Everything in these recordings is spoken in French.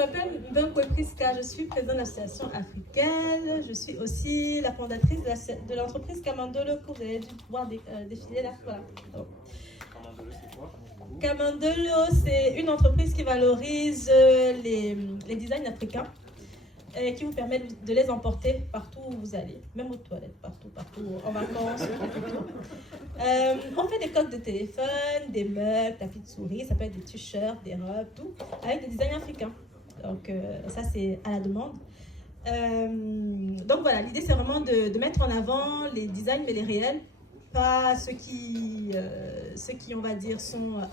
Je m'appelle Mbengue Priska, je suis présidente de l'association africaine. Je suis aussi la fondatrice de l'entreprise Kamandolo que vous allez pouvoir défiler là. Voilà. Kamandolo, c'est quoi? Kamandolo, c'est une entreprise qui valorise les designs africains et qui vous permet de les emporter partout où vous allez, même aux toilettes, partout, en vacances, partout. On fait des coques de téléphone, des mugs, tapis de souris, ça peut être des t-shirts, des robes, tout, avec des designs africains. Donc ça c'est à la demande. Donc voilà, l'idée c'est vraiment de mettre en avant les designs mais les réels, pas ceux qui on va dire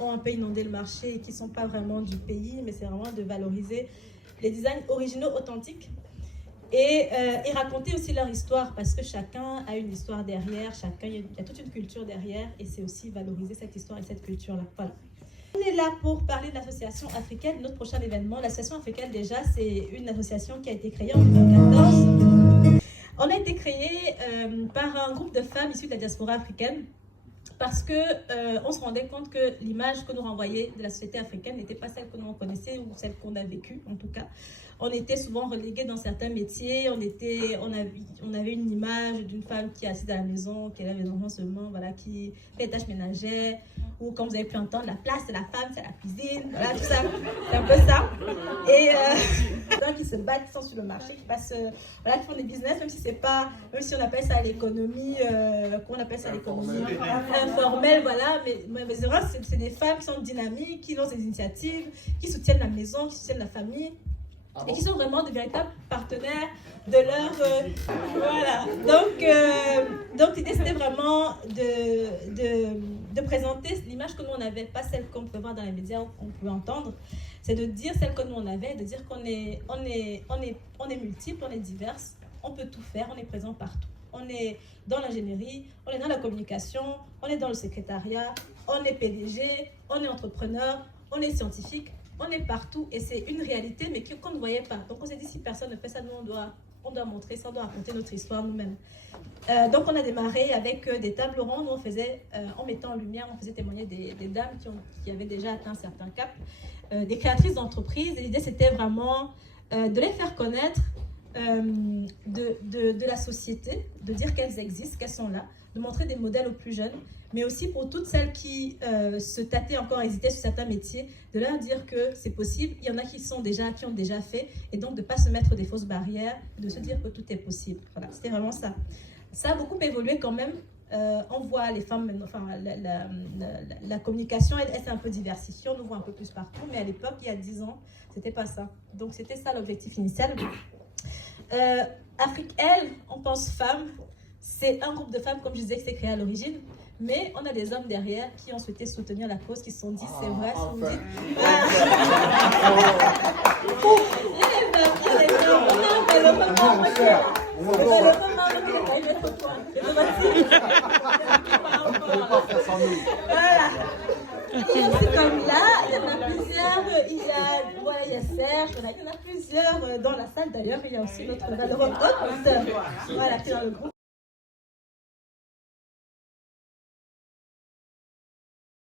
ont un peu inondé le marché et qui ne sont pas vraiment du pays, mais c'est vraiment de valoriser les designs originaux, authentiques et raconter aussi leur histoire parce que chacun a une histoire derrière, il y a toute une culture derrière et c'est aussi valoriser cette histoire et cette culture-là. Voilà. On est là pour parler de l'association africaine, notre prochain événement. L'association africaine, déjà, c'est une association qui a été créée en 2014. On a été créé par un groupe de femmes issues de la diaspora africaine parce qu'on se rendait compte que l'image que nous renvoyait de la société africaine n'était pas celle que nous connaissait ou celle qu'on a vécue, en tout cas. On était souvent relégués dans certains métiers, on avait une image d'une femme qui est assise à la maison, qui élève les enfants seulement, voilà, qui fait les tâches ménagères, ou comme vous avez pu entendre, la place de la femme, c'est la cuisine, voilà, tout ça, c'est un peu ça. Et les gens qui se battent, qui sont sur le marché, qui passent, voilà, qui font des business, même si on appelle ça l'économie, qu'on appelle ça l'économie informelle, voilà, mais c'est vrai, c'est des femmes qui sont dynamiques, qui lancent des initiatives, qui soutiennent la maison, qui soutiennent la famille. Et qui sont vraiment de véritables partenaires de leur... voilà. Donc l'idée, c'était vraiment de présenter l'image que nous, on avait, pas celle qu'on peut voir dans les médias ou qu'on peut entendre. C'est de dire celle que nous, on avait, de dire qu'on est multiples, on est diverses, on peut tout faire, on est présent partout. On est dans l'ingénierie, on est dans la communication, on est dans le secrétariat, on est PDG, on est entrepreneur, on est scientifique. On est partout et c'est une réalité, mais qu'on ne voyait pas. Donc on s'est dit, si personne ne fait ça, nous, on doit montrer ça, on doit raconter notre histoire nous-mêmes. Donc on a démarré avec des tables rondes où on faisait, en mettant en lumière, on faisait témoigner des dames qui avaient déjà atteint certains caps, des créatrices d'entreprises. Et l'idée, c'était vraiment de les faire connaître de la société, de dire qu'elles existent, qu'elles sont là, de montrer des modèles aux plus jeunes, mais aussi pour toutes celles qui se tâtaient encore, hésitaient sur certains métiers, de leur dire que c'est possible. Il y en a qui ont déjà fait, et donc de ne pas se mettre des fausses barrières, de se dire que tout est possible. Voilà, c'était vraiment ça. Ça a beaucoup évolué quand même. On voit les femmes, enfin la communication, elle s'est un peu diversifiée, on nous voit un peu plus partout, mais à l'époque, il y a 10 ans, c'était pas ça. Donc c'était ça l'objectif initial. Afrique, elle, on pense femmes, c'est un groupe de femmes, comme je disais, qui s'est créé à l'origine, mais on a des hommes derrière qui ont souhaité soutenir la cause, qui se sont dit, c'est vrai, si vous dites... Voilà. Et aussi comme là, il y en a plusieurs, il y a Serge, il y en a plusieurs dans la salle d'ailleurs, il y a aussi notre hôte, voilà, qui est dans le groupe.